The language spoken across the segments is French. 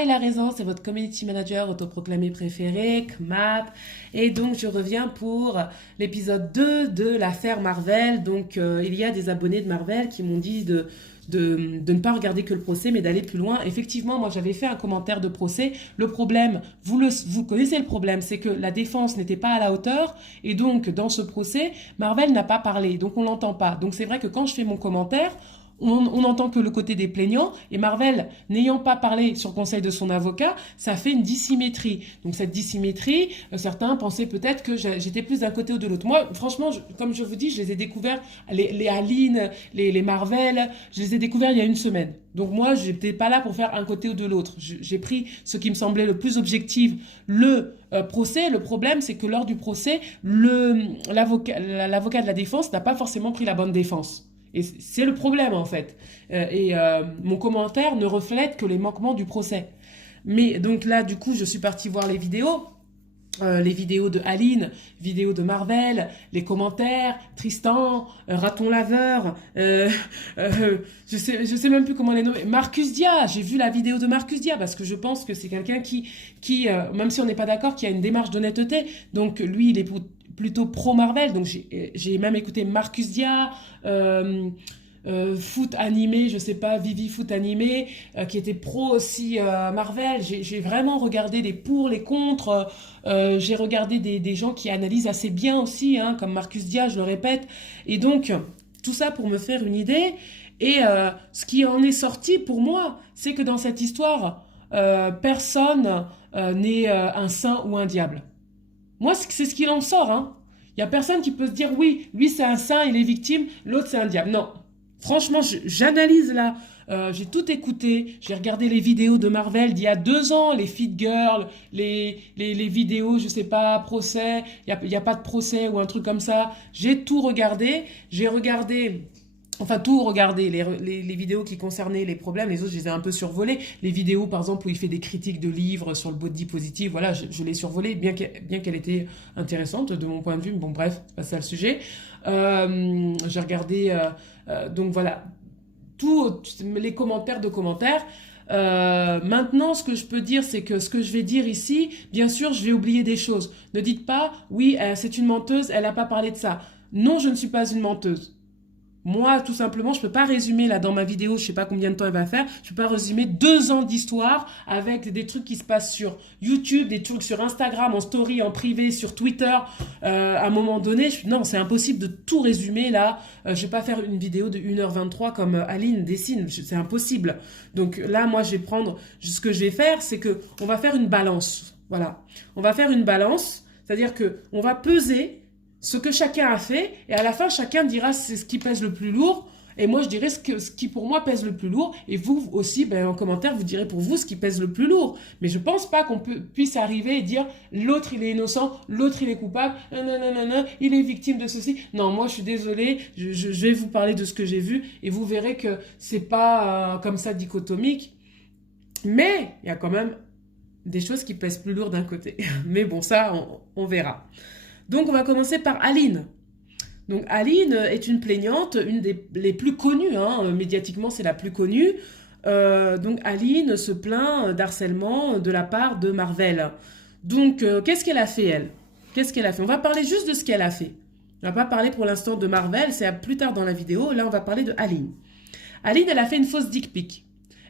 Hi la raison, c'est votre community manager autoproclamé préféré, KMAP. Et donc je reviens pour l'épisode 2 de l'affaire Marvel. Donc il y a des abonnés de Marvel qui m'ont dit de ne pas regarder que le procès, mais d'aller plus loin. Effectivement, moi j'avais fait un commentaire de procès. Le problème, vous connaissez le problème, c'est que la défense n'était pas à la hauteur. Et donc dans ce procès, Marvel n'a pas parlé, donc on l'entend pas. Donc c'est vrai que quand je fais mon commentaire, on n'entend que le côté des plaignants, et Marvel, n'ayant pas parlé sur conseil de son avocat, ça fait une dissymétrie. Donc cette dissymétrie, certains pensaient peut-être que j'étais plus d'un côté ou de l'autre. Moi, franchement, comme je vous dis, je les ai découverts, les Aline, les Marvel, je les ai découverts il y a une semaine. Donc moi, je n'étais pas là pour faire un côté ou de l'autre. J'ai pris ce qui me semblait le plus objectif, le procès. Le problème, c'est que lors du procès, l'avocat de la défense n'a pas forcément pris la bonne défense. Et c'est le problème en fait. Mon commentaire ne reflète que les manquements du procès. Mais donc là, du coup, je suis partie voir les vidéos de Aline, vidéos de Marvel, les commentaires, Tristan, Raton Laveur, je sais même plus comment les nommer. Marcus Dia, j'ai vu la vidéo de Marcus Dia parce que je pense que c'est quelqu'un qui même si on n'est pas d'accord, qui a une démarche d'honnêteté. Donc lui, il est plutôt pro Marvel. Donc j'ai même écouté Marcus Dia, foot animé, je sais pas, Vivi foot animé, qui était pro aussi Marvel. J'ai vraiment regardé les pour, les contre. J'ai regardé des gens qui analysent assez bien aussi, hein, comme Marcus Dia, je le répète. Et donc, tout ça pour me faire une idée. Et ce qui en est sorti pour moi, c'est que dans cette histoire, personne n'est un saint ou un diable. Moi, c'est ce qu'il en sort, hein. Il y a personne qui peut se dire, oui, lui c'est un saint, il est victime, l'autre c'est un diable. Non. Franchement, j'analyse là. J'ai tout écouté. J'ai regardé les vidéos de Marvel d'il y a 2 ans, les Fit Girls, les vidéos, je sais pas, procès. Il y a pas de procès ou un truc comme ça. J'ai tout regardé. J'ai regardé... Enfin, tout regardé, les vidéos qui concernaient les problèmes, les autres, je les ai un peu survolées. Les vidéos, par exemple, où il fait des critiques de livres sur le body positive, voilà, je l'ai survolée, bien qu'elle était intéressante de mon point de vue, mais bon, bref, c'est pas ça le sujet. J'ai regardé, donc voilà, tous les commentaires de commentaires. Maintenant, ce que je peux dire, c'est que ce que je vais dire ici, bien sûr, je vais oublier des choses. Ne dites pas, oui, c'est une menteuse, elle n'a pas parlé de ça. Non, je ne suis pas une menteuse. Moi, tout simplement, je peux pas résumer là dans ma vidéo, je sais pas combien de temps elle va faire, je peux pas résumer 2 ans d'histoire avec des trucs qui se passent sur YouTube, des trucs sur Instagram, en story, en privé, sur Twitter. À un moment donné, non, c'est impossible de tout résumer là. Je vais pas faire une vidéo de 1h23 comme Aline dessine, c'est impossible. Donc là, moi, je vais prendre, ce que je vais faire, c'est que on va faire une balance. Voilà, on va faire une balance, c'est-à-dire que on va peser ce que chacun a fait, et à la fin, chacun dira c'est ce qui pèse le plus lourd, et moi je dirai ce qui pour moi pèse le plus lourd, et vous aussi, en commentaire, vous direz pour vous ce qui pèse le plus lourd. Mais je pense pas qu'on puisse arriver et dire l'autre il est innocent, l'autre il est coupable, non, il est victime de ceci. Non, moi je suis désolée, je vais vous parler de ce que j'ai vu, et vous verrez que c'est pas comme ça dichotomique, mais il y a quand même des choses qui pèsent plus lourd d'un côté. Mais bon, ça, on verra. Donc, on va commencer par Aline. Donc, Aline est une plaignante, les plus connues, hein, médiatiquement, c'est la plus connue. Donc, Aline se plaint d'harcèlement de la part de Marvel. Donc, qu'est-ce qu'elle a fait, elle? Qu'est-ce qu'elle a fait? On va parler juste de ce qu'elle a fait. On va pas parler pour l'instant de Marvel, c'est plus tard dans la vidéo. Là, on va parler de Aline. Aline, elle a fait une fausse dick pic.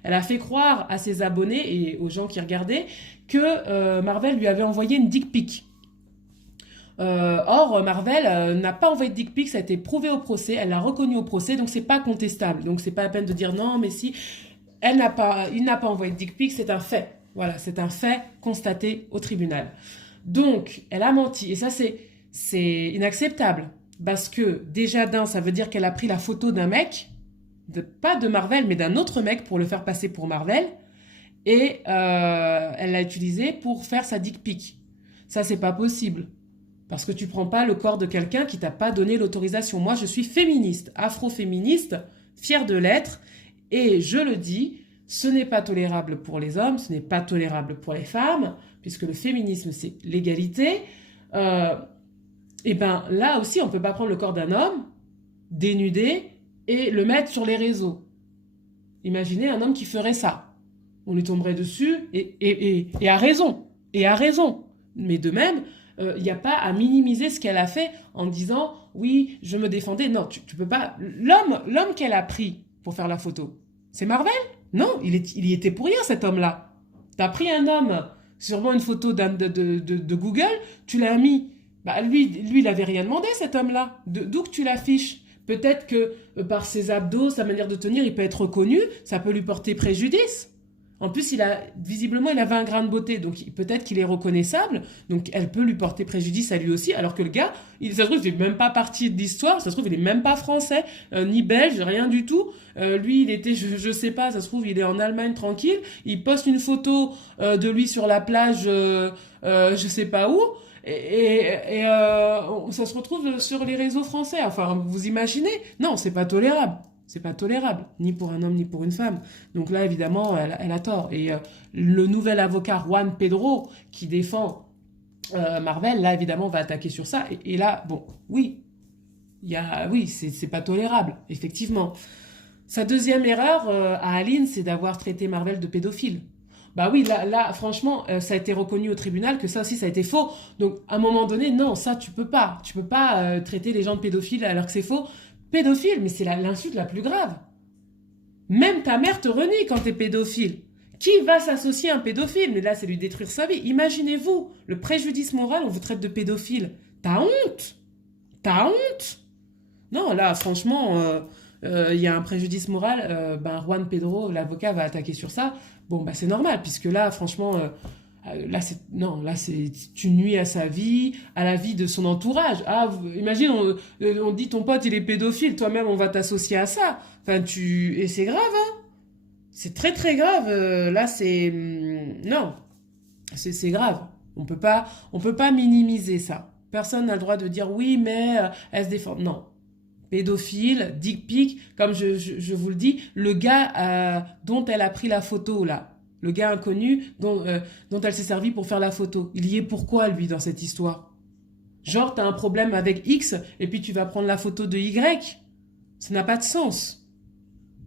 Elle a fait croire à ses abonnés et aux gens qui regardaient que Marvel lui avait envoyé une dick pic. Or, Marvel n'a pas envoyé de dick pic, ça a été prouvé au procès, elle l'a reconnu au procès, donc c'est pas contestable. Donc c'est pas la peine de dire non, mais si, il n'a pas envoyé de dick pic, c'est un fait. Voilà, c'est un fait constaté au tribunal. Donc, elle a menti, et ça c'est inacceptable. Parce que, déjà ça veut dire qu'elle a pris la photo d'un mec, pas de Marvel, mais d'un autre mec pour le faire passer pour Marvel, et elle l'a utilisé pour faire sa dick pic. Ça, c'est pas possible. Parce que tu prends pas le corps de quelqu'un qui t'a pas donné l'autorisation. Moi, je suis féministe, afro-féministe, fière de l'être. Et je le dis, ce n'est pas tolérable pour les hommes, ce n'est pas tolérable pour les femmes, puisque le féminisme, c'est l'égalité. Et ben là aussi, on peut pas prendre le corps d'un homme, dénudé, et le mettre sur les réseaux. Imaginez un homme qui ferait ça. On lui tomberait dessus et à raison. Et à raison. Mais de même, il n'y a pas à minimiser ce qu'elle a fait en disant oui, je me défendais. Non, tu peux pas. L'homme qu'elle a pris pour faire la photo, c'est Marvel? Non, il y était pour rien cet homme-là. T'as pris un homme, sûrement une photo de Google, tu l'as mis. Bah lui, il avait rien demandé cet homme-là. D'où que tu l'affiches? Peut-être que par ses abdos, sa manière de tenir, il peut être reconnu, ça peut lui porter préjudice. En plus, visiblement, il avait un grain de beauté, donc peut-être qu'il est reconnaissable, donc elle peut lui porter préjudice à lui aussi, alors que le gars, ça se trouve, il fait même pas partie de l'histoire, ça se trouve, il est même pas français, ni belge, rien du tout. Lui, il était, je sais pas, ça se trouve, il est en Allemagne tranquille, il poste une photo de lui sur la plage, je sais pas où, ça se retrouve sur les réseaux français. Enfin, vous imaginez? Non, c'est pas tolérable. C'est pas tolérable, ni pour un homme, ni pour une femme. Donc là, évidemment, elle a tort. Et le nouvel avocat Juan Pedro, qui défend Marvel, là, évidemment, va attaquer sur ça. Et là, bon, oui, oui, c'est pas tolérable, effectivement. Sa deuxième erreur à Aline, c'est d'avoir traité Marvel de pédophile. Bah oui, là franchement, ça a été reconnu au tribunal que ça aussi, ça a été faux. Donc, à un moment donné, non, ça, tu peux pas. Tu peux pas traiter les gens de pédophiles alors que c'est faux. Pédophile, mais c'est l'insulte la plus grave. Même ta mère te renie quand t'es pédophile. Qui va s'associer à un pédophile? Mais là, c'est lui détruire sa vie. Imaginez-vous, le préjudice moral, on vous traite de pédophile. T'as honte? T'as honte? Non, là, franchement, il y a un préjudice moral. Juan Pedro, l'avocat, va attaquer sur ça. Bon, bah c'est normal, puisque là, franchement, là, tu nuis à sa vie, à la vie de son entourage. Ah, imagine, on dit ton pote, il est pédophile, toi-même, on va t'associer à ça. Enfin, et c'est grave, hein. C'est très, très grave. Là, non, c'est grave. On peut pas minimiser ça. Personne n'a le droit de dire oui, mais elle se défend. Non. Pédophile, dick pic, comme je vous le dis, le gars dont elle a pris la photo, là. Le gars inconnu dont elle s'est servie pour faire la photo. Il y est pourquoi, lui, dans cette histoire? Genre, t'as un problème avec X, et puis tu vas prendre la photo de Y. Ça n'a pas de sens.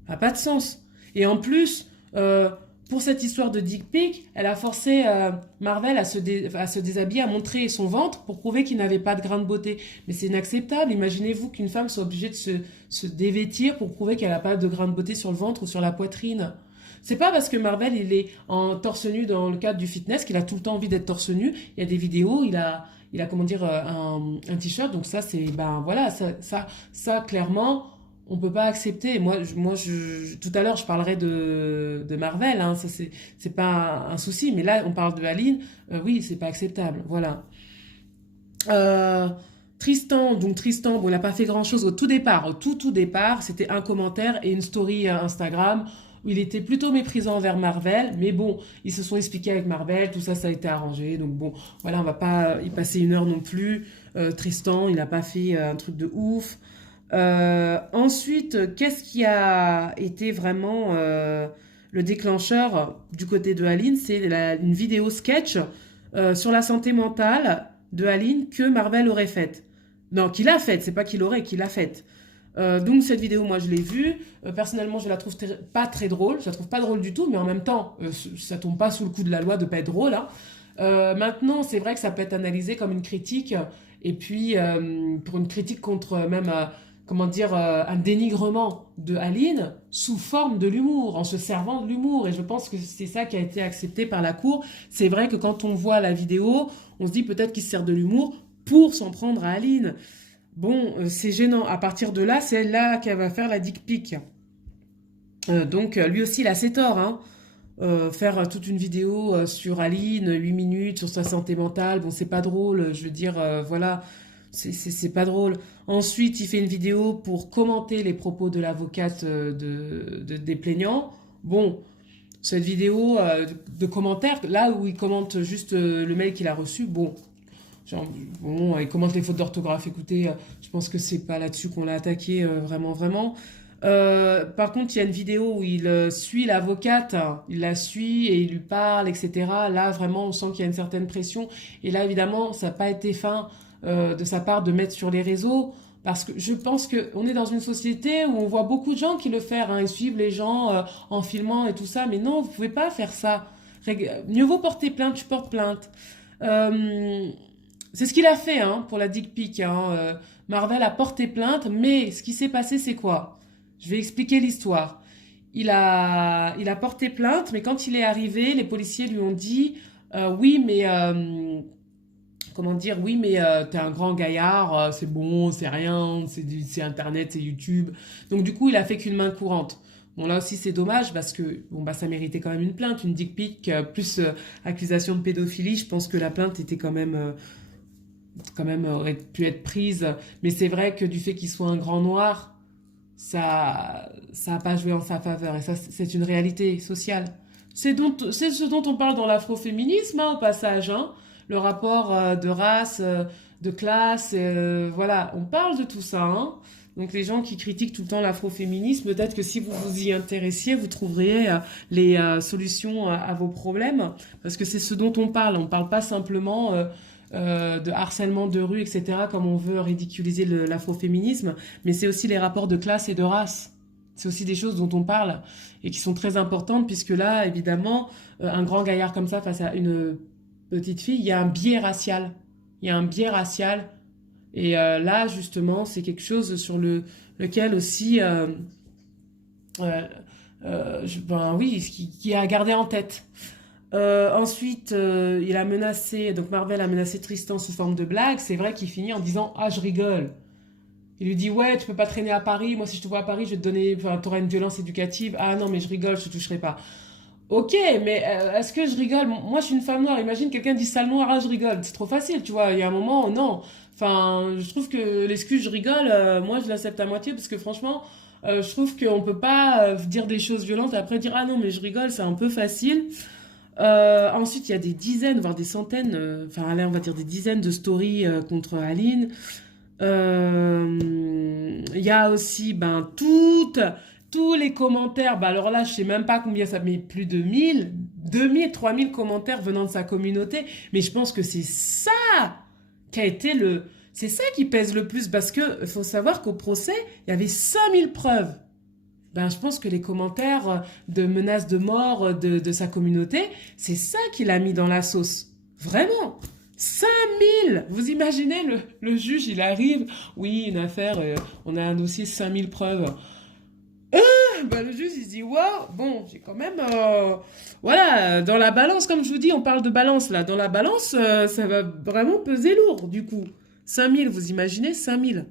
Ça n'a pas de sens. Et en plus, pour cette histoire de dick pic, elle a forcé Marvel à se déshabiller, à montrer son ventre pour prouver qu'il n'avait pas de grain de beauté. Mais c'est inacceptable. Imaginez-vous qu'une femme soit obligée de se dévêtir pour prouver qu'elle n'a pas de grain de beauté sur le ventre ou sur la poitrine. C'est pas parce que Marvel il est en torse nu dans le cadre du fitness qu'il a tout le temps envie d'être torse nu. Il y a des vidéos, il a comment dire un t-shirt. Donc ça c'est voilà, ça clairement on peut pas accepter. Moi tout à l'heure je parlerai de Marvel, hein, ça c'est pas un souci. Mais là on parle de Aline, oui c'est pas acceptable. Voilà. Tristan, bon, il n'a pas fait grand-chose au tout départ. Au tout départ, c'était un commentaire et une story Instagram où il était plutôt méprisant envers Marvel. Mais bon, ils se sont expliqués avec Marvel, tout ça, ça a été arrangé. Donc bon, voilà, on va pas y passer une heure non plus. Tristan, il n'a pas fait un truc de ouf. Ensuite, qu'est-ce qui a été vraiment le déclencheur du côté de Aline? C'est une vidéo sketch sur la santé mentale de Aline que Marvel aurait faite. Non, qu'il a faite, c'est pas qu'il l'a faite. Donc cette vidéo, moi je l'ai vue. Personnellement, je la trouve pas très drôle. Je la trouve pas drôle du tout, mais en même temps, ça tombe pas sous le coup de la loi de pas être drôle. Hein. Maintenant, c'est vrai que ça peut être analysé comme une critique. Et puis, pour une critique contre même, comment dire, un dénigrement de Aline sous forme de l'humour, en se servant de l'humour. Et je pense que c'est ça qui a été accepté par la cour. C'est vrai que quand on voit la vidéo, on se dit peut-être qu'il se sert de l'humour pour s'en prendre à Aline. Bon, c'est gênant. À partir de là, c'est là qu'elle va faire la dick pic. Donc, lui aussi, il a ses torts. Hein. Faire toute une vidéo sur Aline, 8 minutes, sur sa santé mentale, bon, c'est pas drôle. Je veux dire, voilà, c'est pas drôle. Ensuite, il fait une vidéo pour commenter les propos de l'avocate des plaignants. Bon, cette vidéo de commentaires, là où il commente juste le mail qu'il a reçu, bon... Genre, bon, il commente les fautes d'orthographe. Écoutez, je pense que c'est pas là-dessus qu'on l'a attaqué, vraiment, vraiment. Par contre, il y a une vidéo où il suit l'avocate, il la suit et il lui parle, etc. Là, vraiment, on sent qu'il y a une certaine pression. Et là, évidemment, ça n'a pas été fin de sa part de mettre sur les réseaux. Parce que je pense qu'on est dans une société où on voit beaucoup de gens qui le font, hein, ils suivent les gens en filmant et tout ça, mais non, vous pouvez pas faire ça. Mieux vaut porter plainte, tu portes plainte. Euh, c'est ce qu'il a fait hein, pour la dick pic. Hein. Marvel a porté plainte, mais ce qui s'est passé, c'est quoi? Je vais expliquer l'histoire. Il a porté plainte, mais quand il est arrivé, les policiers lui ont dit oui, mais comment dire, oui, mais t'es un grand gaillard, c'est bon, c'est rien, c'est Internet, c'est YouTube. Donc du coup, il a fait qu'une main courante. Bon, là aussi, c'est dommage parce que bon, bah, ça méritait quand même une plainte, une dick pic, plus accusation de pédophilie. Je pense que la plainte était quand même aurait pu être prise. Mais c'est vrai que du fait qu'il soit un grand noir, ça a pas joué en sa faveur. Et ça, c'est une réalité sociale. C'est ce dont on parle dans l'afroféminisme, hein, au passage, hein. Le rapport de race, de classe, voilà, on parle de tout ça, hein. Donc les gens qui critiquent tout le temps l'afroféminisme, peut-être que si vous vous y intéressiez, vous trouveriez les solutions à vos problèmes, parce que c'est ce dont on parle. On parle pas simplement de harcèlement de rue, etc., comme on veut ridiculiser l'afroféminisme, mais c'est aussi les rapports de classe et de race. C'est aussi des choses dont on parle et qui sont très importantes, puisque là, évidemment, un grand gaillard comme ça face à une petite fille, il y a un biais racial. Il y a un biais racial. Et là, justement, c'est quelque chose sur lequel aussi, ben oui, qui est à garder en tête. Ensuite, il a menacé, donc Marvel a menacé Tristan sous forme de blague. C'est vrai qu'il finit en disant ah je rigole. Il lui dit ouais tu peux pas traîner à Paris. Moi si je te vois à Paris je vais te donner, enfin, t'auras une violence éducative. Ah non mais je rigole, je te toucherai pas. Ok, mais est-ce que je rigole? Moi, je suis une femme noire. Imagine quelqu'un dit sale noir, ah, je rigole. C'est trop facile, tu vois. Il y a un moment, non. Enfin, je trouve que l'excuse je rigole, moi, je l'accepte à moitié parce que franchement, je trouve qu'on peut pas dire des choses violentes et après dire ah non, mais je rigole, c'est un peu facile. Ensuite, il y a des dizaines, voire des centaines, enfin, allez, on va dire des dizaines de stories contre Aline. Il y a aussi ben, tous les commentaires. Bah, alors là, je sais même pas combien ça met, plus de 1000, 2000, 3000 commentaires venant de sa communauté. Mais je pense que c'est ça qui a été le. C'est ça qui pèse le plus parce que faut savoir qu'au procès, il y avait 5000 preuves. Ben, je pense que les commentaires de menaces de mort de sa communauté, c'est ça qui l'a mis dans la sauce. Vraiment. 5000. Vous imaginez, le juge, il arrive, oui, une affaire, on a un dossier, 5000 preuves. Ben, le juge, il se dit, waouh, bon, j'ai quand même... voilà, dans la balance, comme je vous dis, on parle de balance, là. Dans la balance, ça va vraiment peser lourd, du coup. 5000, vous imaginez, 5000.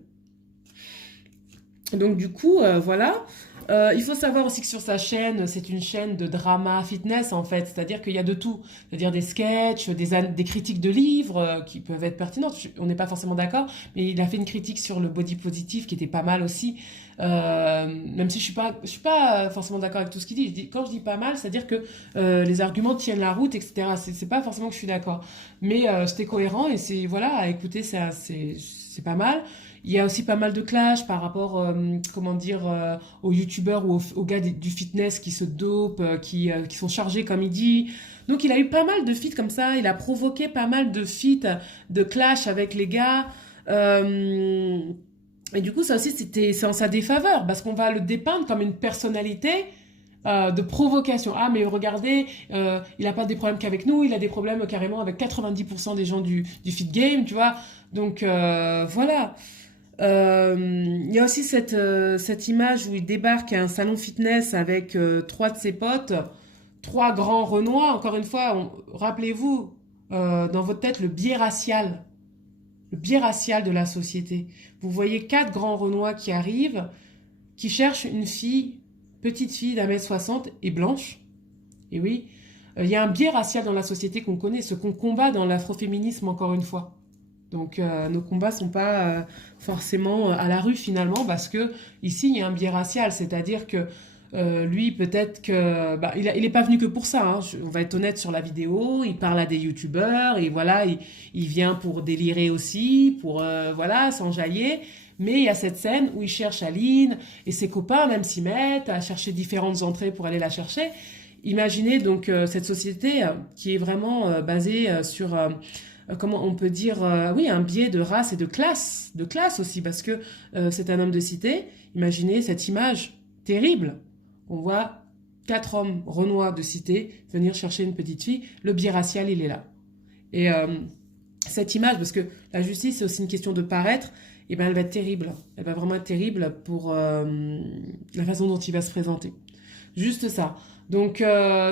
Donc, du coup, voilà. Il faut savoir aussi que sur sa chaîne, c'est une chaîne de drama fitness en fait, c'est-à-dire qu'il y a de tout, c'est-à-dire des sketchs, des critiques de livres qui peuvent être pertinentes. On n'est pas forcément d'accord, mais il a fait une critique sur le body positif qui était pas mal aussi. Même si je suis pas forcément d'accord avec tout ce qu'il dit. Quand je dis pas mal, c'est-à-dire que les arguments tiennent la route, etc. C'est pas forcément que je suis d'accord, mais c'était cohérent et c'est voilà, à écouter, c'est pas mal. Il y a aussi pas mal de clash par rapport, comment dire, aux youtubeurs ou aux gars du fitness qui se dopent, qui sont chargés comme il dit. Donc il a eu pas mal de feats comme ça, il a provoqué pas mal de feats, de clash avec les gars. Et du coup ça aussi c'est en sa défaveur parce qu'on va le dépeindre comme une personnalité de provocation. Ah mais regardez, il a pas des problèmes qu'avec nous, il a des problèmes carrément avec 90% des gens du fit game, tu vois. Donc voilà. Il y a aussi cette image où il débarque à un salon fitness avec trois de ses potes, trois grands Renois. Encore une fois, rappelez-vous dans votre tête le biais racial de la société. Vous voyez quatre grands Renois qui arrivent, qui cherchent une fille, petite fille d'1m60 et blanche. Et oui, il y a un biais racial dans la société qu'on connaît, ce qu'on combat dans l'afroféminisme encore une fois. Donc nos combats sont pas forcément à la rue finalement parce que ici il y a un biais racial, c'est-à-dire que lui peut-être que bah, il est pas venu que pour ça, hein. On va être honnête sur la vidéo, il parle à des youtubeurs et voilà il vient pour délirer aussi, pour voilà s'enjailler. Mais il y a cette scène où il cherche Aline et ses copains même s'y mettent à chercher différentes entrées pour aller la chercher. Imaginez donc cette société qui est vraiment basée sur comment on peut dire, oui, un biais de race et de classe aussi, parce que c'est un homme de cité. Imaginez cette image terrible. On voit quatre hommes renois de cité venir chercher une petite fille. Le biais racial, il est là. Et cette image, parce que la justice, c'est aussi une question de paraître, et ben elle va être terrible. Elle va vraiment être terrible pour la façon dont il va se présenter. Juste ça. Donc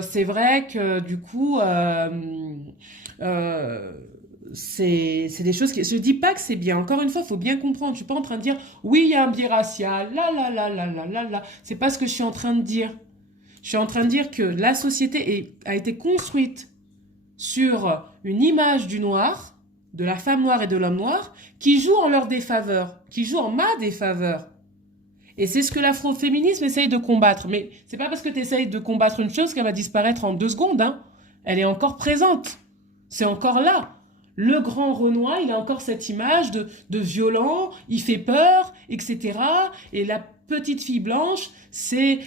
c'est vrai que du coup, euh, c'est des choses qui... Je dis pas que c'est bien. Encore une fois, il faut bien comprendre. Je suis pas en train de dire, oui, il y a un biais racial, là. C'est pas ce que je suis en train de dire. Je suis en train de dire que la société a été construite sur une image du noir, de la femme noire et de l'homme noir, qui joue en leur défaveur, qui joue en ma défaveur. Et c'est ce que l'afroféminisme essaye de combattre. Mais c'est pas parce que tu essayes de combattre une chose qu'elle va disparaître en 2 secondes. Hein. Elle est encore présente. C'est encore là. Le grand Renoir, il a encore cette image de violent, il fait peur, etc. Et la petite fille blanche, c'est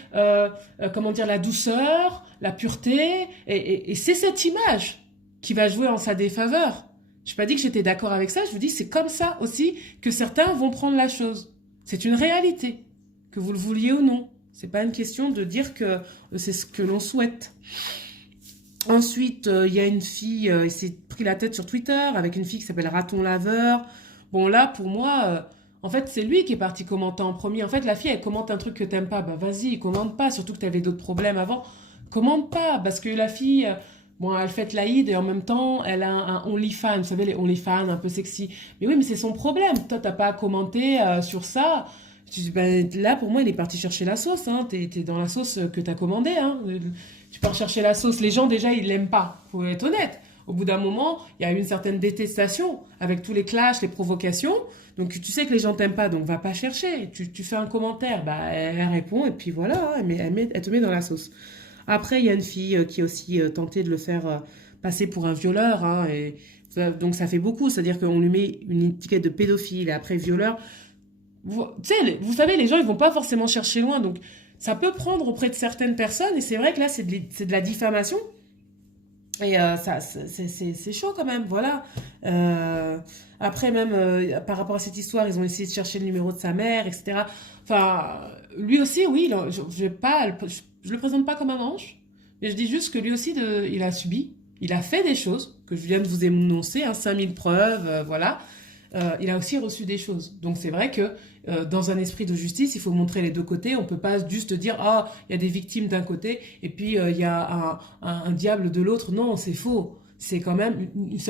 comment dire, la douceur, la pureté. Et c'est cette image qui va jouer en sa défaveur. Je n'ai pas dit que j'étais d'accord avec ça, je vous dis c'est comme ça aussi que certains vont prendre la chose. C'est une réalité, que vous le vouliez ou non. C'est pas une question de dire que c'est ce que l'on souhaite. Ensuite, il y a une fille, il s'est pris la tête sur Twitter avec une fille qui s'appelle Raton Laveur. Bon là, pour moi, en fait, c'est lui qui est parti commenter en premier. En fait, la fille, elle commente un truc que t'aimes pas. Bah vas-y, commente pas, surtout que t'avais d'autres problèmes avant. Commente pas, parce que la fille... bon, elle fait l'Aïd et en même temps, elle a un OnlyFans. Vous savez, les OnlyFans un peu sexy. Mais oui, mais c'est son problème. Toi, t'as pas à commenter sur ça. Ben, là, pour moi, il est parti chercher la sauce. Hein. T'es dans la sauce que t'as commandée. Hein. Tu pars chercher la sauce. Les gens, déjà, ils l'aiment pas. Faut être honnête. Au bout d'un moment, il y a une certaine détestation avec tous les clashs, les provocations. Donc, tu sais que les gens t'aiment pas, donc va pas chercher. Tu fais un commentaire, bah, elle répond et puis voilà, hein, elle te met dans la sauce. Après, il y a une fille qui a aussi tenté de le faire passer pour un violeur. Hein, et, donc, ça fait beaucoup. C'est-à-dire qu'on lui met une étiquette de pédophile et après violeur. Vous savez, les gens, ils vont pas forcément chercher loin. Donc, ça peut prendre auprès de certaines personnes. Et c'est vrai que là, c'est de la diffamation. Et ça, c'est chaud quand même, voilà. Après, même par rapport à cette histoire, ils ont essayé de chercher le numéro de sa mère, etc. Enfin, lui aussi, oui, je vais pas, je le présente pas comme un ange, mais je dis juste que lui aussi, il a subi, il a fait des choses que je viens de vous énoncer, hein, 5000 preuves, voilà. Il a aussi reçu des choses. Donc c'est vrai que dans un esprit de justice, il faut montrer les deux côtés. On peut pas juste dire ah il y a des victimes d'un côté et puis il y a un diable de l'autre. Non, c'est faux. C'est quand même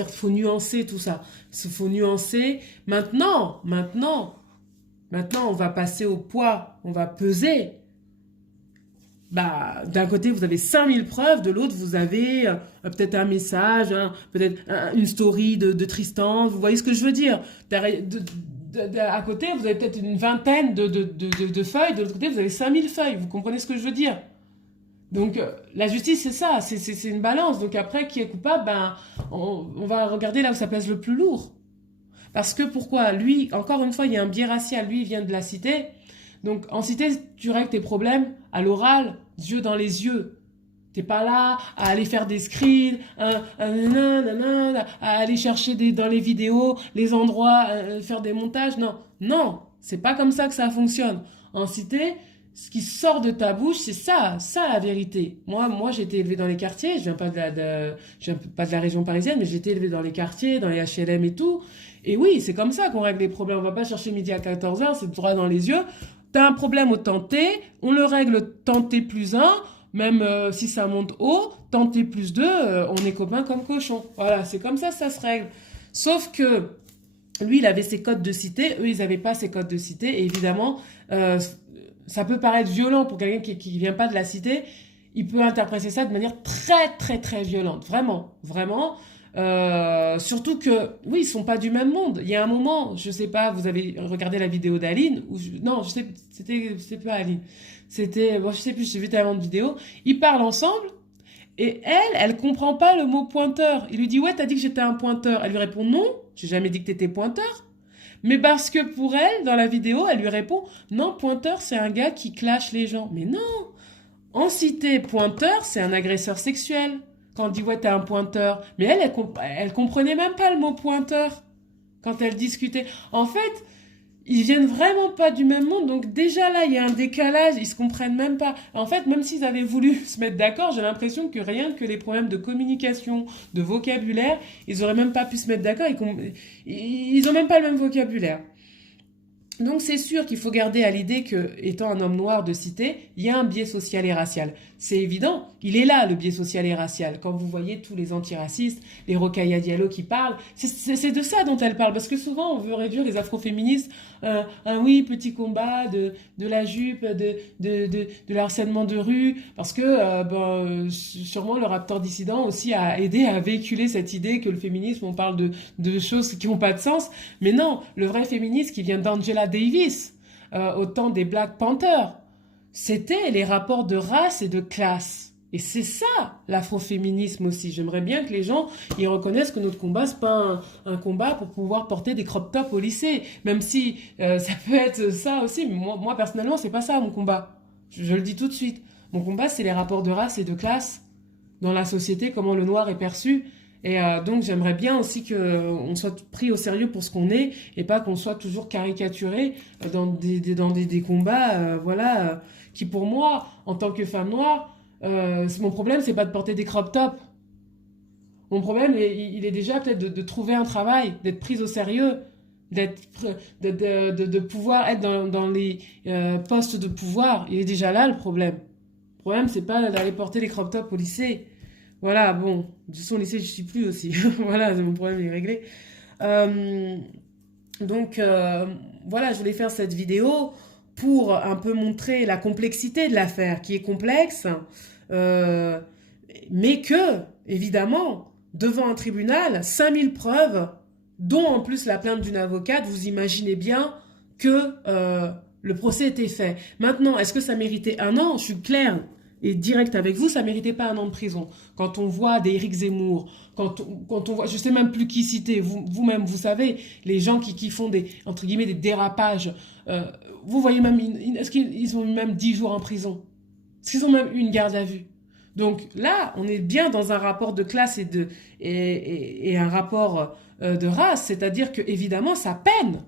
faut nuancer tout ça. Il faut nuancer. Maintenant, on va passer au poids. On va peser. Bah, d'un côté, vous avez 5000 preuves, de l'autre, vous avez peut-être un message, hein, peut-être une story de Tristan, vous voyez ce que je veux dire. À côté, vous avez peut-être une vingtaine de feuilles, de l'autre côté, vous avez 5000 feuilles, vous comprenez ce que je veux dire. Donc, la justice, c'est ça, c'est une balance. Donc après, qui est coupable, ben, on va regarder là où ça pèse le plus lourd. Parce que pourquoi? Lui, encore une fois, il y a un biais racial, lui, il vient de la cité. Donc, en cité, tu règles tes problèmes à l'oral, yeux dans les yeux. T'es pas là à aller faire des screens, à aller chercher dans les vidéos, les endroits, faire des montages. Non, non, c'est pas comme ça que ça fonctionne. En cité, ce qui sort de ta bouche, c'est ça la vérité. Moi, j'ai été élevée dans les quartiers. Je viens pas de la région parisienne, mais j'ai été élevée dans les quartiers, dans les HLM et tout. Et oui, c'est comme ça qu'on règle les problèmes. On va pas chercher midi à 14h, c'est droit dans les yeux. T'as un problème au tenté, on le règle tenté plus 1, même si ça monte haut, tenté plus 2, on est copains comme cochons. Voilà, c'est comme ça se règle. Sauf que lui, il avait ses codes de cité, eux, ils n'avaient pas ces codes de cité. Et évidemment, ça peut paraître violent pour quelqu'un qui vient pas de la cité. Il peut interpréter ça de manière très, très, très violente. Vraiment, vraiment. Surtout que, oui, ils sont pas du même monde. Il y a un moment, je sais pas, vous avez regardé la vidéo d'Aline, non, je sais, c'était pas Aline. C'était, bon, je sais plus, j'ai vu tellement de vidéos. Ils parlent ensemble, et elle comprend pas le mot pointeur. Il lui dit, ouais, t'as dit que j'étais un pointeur. Elle lui répond, non, j'ai jamais dit que t'étais pointeur. Mais parce que pour elle, dans la vidéo, elle lui répond, non, pointeur, c'est un gars qui clash les gens. Mais non! En cité, pointeur, c'est un agresseur sexuel. quand on dit ouais, t'es un pointeur. Mais elle comprenait même pas le mot pointeur quand elle discutait. En fait, ils viennent vraiment pas du même monde, donc déjà là, il y a un décalage, ils se comprennent même pas. En fait, même s'ils avaient voulu se mettre d'accord, j'ai l'impression que rien que les problèmes de communication, de vocabulaire, ils auraient même pas pu se mettre d'accord, ils ont même pas le même vocabulaire. Donc c'est sûr qu'il faut garder à l'idée que, étant un homme noir de cité, il y a un biais social et racial. C'est évident, il est là le biais social et racial. Quand vous voyez tous les antiracistes, les Rokhaya Diallo qui parlent, c'est de ça dont elles parlent. Parce que souvent on veut réduire les afroféministes un oui, petit combat de la jupe, de l'harcèlement de rue. Parce que sûrement le Raptor dissident aussi a aidé à véhiculer cette idée que le féminisme, on parle de choses qui n'ont pas de sens. Mais non, le vrai féminisme qui vient d'Angela Davis, au temps des Black Panthers, c'était les rapports de race et de classe. Et c'est ça, l'afroféminisme aussi. J'aimerais bien que les gens ils reconnaissent que notre combat, c'est pas un combat pour pouvoir porter des crop tops au lycée. Même si ça peut être ça aussi. Mais moi personnellement, c'est pas ça mon combat. Je le dis tout de suite. Mon combat, c'est les rapports de race et de classe dans la société, comment le noir est perçu. Et donc j'aimerais bien aussi qu'on soit pris au sérieux pour ce qu'on est et pas qu'on soit toujours caricaturé dans des combats qui pour moi, en tant que femme noire, mon problème c'est pas de porter des crop tops. Mon problème il est déjà peut-être de trouver un travail, d'être prise au sérieux, de pouvoir être dans les postes de pouvoir. Il est déjà là le problème. Le problème c'est pas d'aller porter les crop tops au lycée. Voilà, bon, de son lycée, je suis plus aussi. Voilà, mon problème est réglé. Euh, voilà, je voulais faire cette vidéo pour un peu montrer la complexité de l'affaire, qui est complexe, euh, mais que, évidemment, devant un tribunal, 5000 preuves, dont en plus la plainte d'une avocate, vous imaginez bien que le procès était fait. Maintenant, est-ce que ça méritait 1 an? Je suis claire et direct avec vous, ça méritait pas 1 an de prison. Quand on voit des Éric Zemmour, quand on voit, je sais même plus qui citer, vous-même, vous savez, les gens qui font entre guillemets, des dérapages, vous voyez même, est-ce qu'ils ont eu même 10 jours en prison? Est-ce qu'ils ont même eu une garde à vue? Donc là, on est bien dans un rapport de classe et un rapport de race, c'est-à-dire que évidemment, sa peine,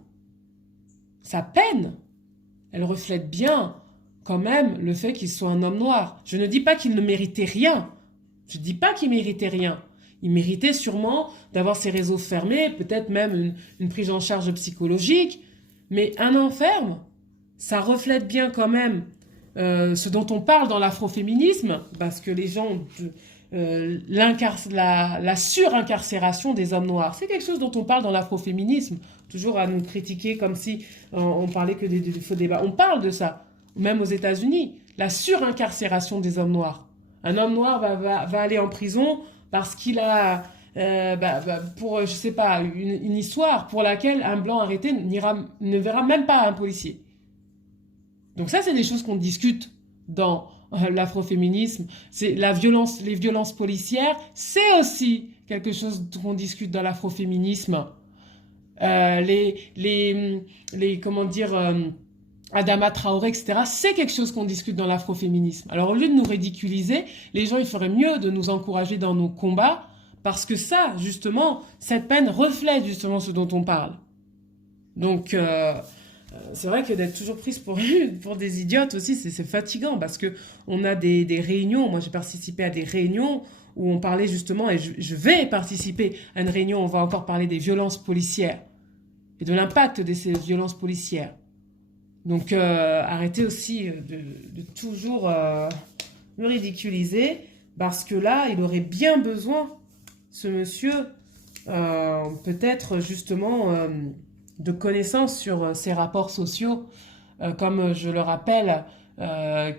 elle reflète bien quand même le fait qu'il soit un homme noir. Je ne dis pas qu'il ne méritait rien. Je ne dis pas qu'il méritait rien. Il méritait sûrement d'avoir ses réseaux fermés, peut-être même une prise en charge psychologique. Mais 1 an ferme, ça reflète bien quand même ce dont on parle dans l'afroféminisme, parce que les gens... la surincarcération des hommes noirs. C'est quelque chose dont on parle dans l'afroféminisme. Toujours à nous critiquer comme si on parlait que des faux débats. On parle de ça. Même aux États-Unis, la surincarcération des hommes noirs. Un homme noir va aller en prison parce qu'il a, pour, je sais pas, une histoire pour laquelle un blanc arrêté ne verra même pas un policier. Donc ça, c'est des choses qu'on discute dans l'afroféminisme. C'est les violences policières, c'est aussi quelque chose qu'on discute dans l'afroféminisme. Comment dire... Adama Traoré, etc. C'est quelque chose qu'on discute dans l'afroféminisme. Alors, au lieu de nous ridiculiser, les gens, il ferait mieux de nous encourager dans nos combats, parce que ça, justement, cette peine reflète justement ce dont on parle. Donc, c'est vrai que d'être toujours prise pour des idiotes aussi, c'est fatigant, parce que on a des réunions. Moi, j'ai participé à des réunions où on parlait justement, et je vais participer à une réunion où on va encore parler des violences policières et de l'impact de ces violences policières. Donc, arrêtez aussi de toujours me ridiculiser, parce que là, il aurait bien besoin, ce monsieur, peut-être justement de connaissances sur ses rapports sociaux, comme je le rappelle,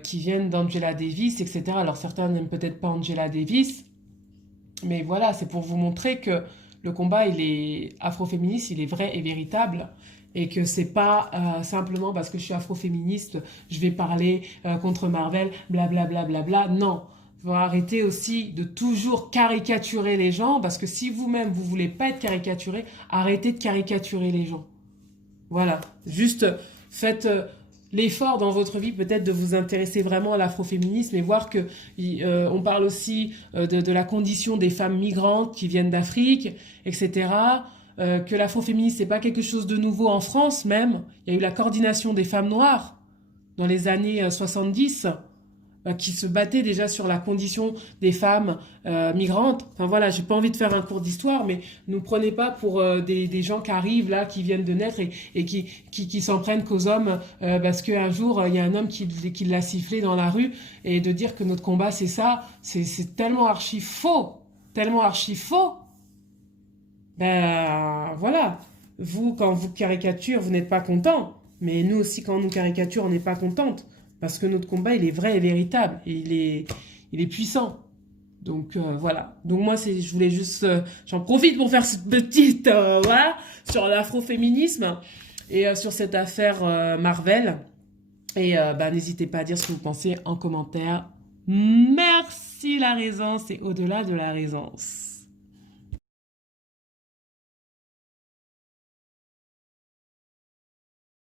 qui viennent d'Angela Davis, etc. Alors, certains n'aiment peut-être pas Angela Davis, mais voilà, c'est pour vous montrer que le combat, il est afroféministe, il est vrai et véritable. Et que c'est pas simplement parce que je suis afroféministe, je vais parler contre Marvel, blablabla. Bla, bla, bla. Non, il faut arrêter aussi de toujours caricaturer les gens, parce que si vous-même, vous voulez pas être caricaturé, arrêtez de caricaturer les gens. Voilà, juste faites l'effort dans votre vie peut-être de vous intéresser vraiment à l'afroféminisme et voir que on parle aussi de la condition des femmes migrantes qui viennent d'Afrique, etc. Que l'afroféminisme c'est pas quelque chose de nouveau en France même. Il y a eu la coordination des femmes noires dans les années 70 qui se battaient déjà sur la condition des femmes migrantes. Enfin voilà, j'ai pas envie de faire un cours d'histoire, mais ne prenez pas pour des gens qui arrivent là, qui viennent de naître et qui s'en prennent qu'aux hommes parce qu'un jour il y a un homme qui l'a sifflé dans la rue et de dire que notre combat c'est ça, c'est tellement archi faux, tellement archi faux. Ben voilà, vous quand vous caricature, vous n'êtes pas content, mais nous aussi quand on nous caricature, on n'est pas contente. Parce que notre combat, il est vrai et véritable. Et il est puissant. Donc voilà. Donc moi, je voulais juste... j'en profite pour faire cette petite... voilà, sur l'afroféminisme et sur cette affaire Marvel. Et bah, n'hésitez pas à dire ce que vous pensez en commentaire. Merci la raison, c'est au-delà de la raison.